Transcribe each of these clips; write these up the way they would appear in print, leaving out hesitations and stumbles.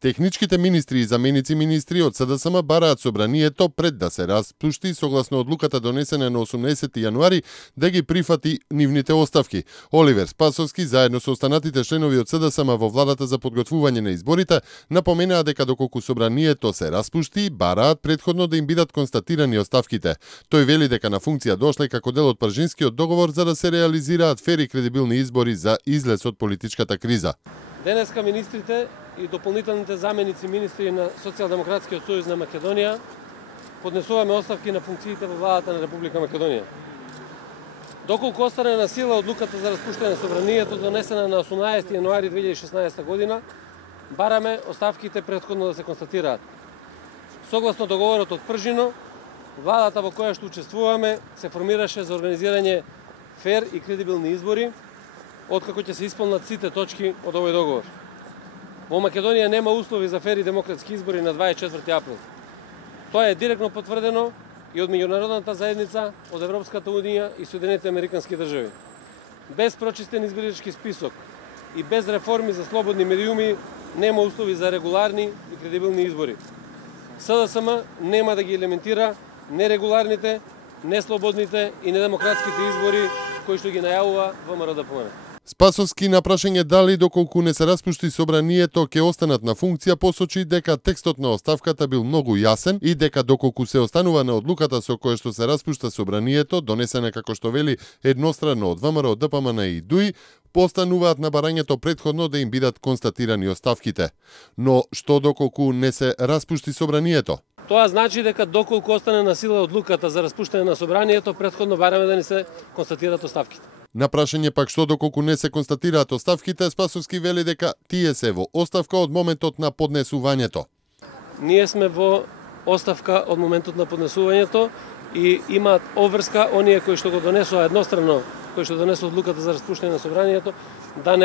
Техничките министри и заменици министри од СДСМ бараат собранието пред да се распушти согласно одлуката донесена на 18 јануари да ги прифати нивните оставки. Оливер Спасовски заедно со останатите членови од СДСМ во владата за подготвување на изборите напоменаа дека доколку собранието се распушти, бараат претходно да им бидат констатирани оставките. Тој вели дека на функција дошле како дел од Пржинскиот договор за да се реализираат фер и кредибилни избори за излез од политичката криза. Денеска министрите и дополнителните заменици министри на Социјалдемократскиот сојуз на Македонија поднесуваме оставки на функциите во владата на Република Македонија. Доколку остане на сила одлуката за распуштање на собранието донесена на 18 јануари 2016 година, бараме оставките претходно да се констатираат. Согласно договорот од Пржино, владата во која што учествуваме се формираше за организирање фер и кредибилни избори, откако ќе се исполнат сите точки од овој договор. Во Македонија нема услови за фер и демократски избори на 24 април. Тоа е директно потврдено и од меѓународната заедница, од Европската унија и Соединетите Американски држави. Без прочистен избирачки список и без реформи за слободни медиуми нема услови за регуларни и кредибилни избори. СДСМ нема да ги елементира нерегуларните, неслободните и недемократските избори кои што ги најавува ВМРО-ДПМН. Спасовски на прашање дали доколку не се распушти собранието ќе останат на функција посочи дека текстот на оставката бил многу јасен и дека доколку се останува на одлуката со која што се распушта собранието, донесена како што вели едностранно од ВМРО, ДПМН и ДУИ, постануваат на барањето претходно да им бидат констатирани оставките. Но што доколку не се распушти собранието? Тоа значи дека доколку остане на сила одлуката за распуштање на собранието, претходно бараме да не се констатираат оставките. На прашање пак што доколку не се констатираат оставките, Спасовски вели дека тие се во оставка од моментот на поднесувањето. Ние сме во оставка од моментот на поднесувањето и имаат обврска оние кои што го донесоа едностранно, кои што донесоа одлуката за распуштање на собранието, да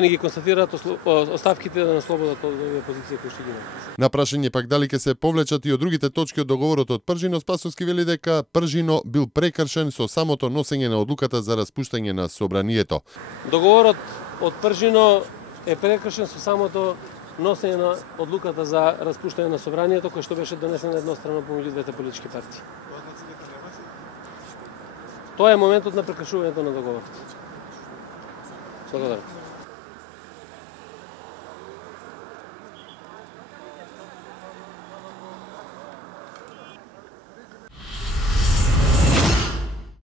не ги констатираат оставките да не слободат од овие позиции кои што ги имаат. На прашање пак дали ќе се повлечат и од другите точки од договорот од Пржино, Спасовски вели дека Пржино бил прекршен со самото носење на одлуката за распуштање на собранието. Договорот од Пржино е прекршен со самото носење на одлуката за распуштање на собранието кој што беше донесена едностранно помеѓу двете политички партии. Тоа е моментот на прекршувањето на договорот. Благодарам.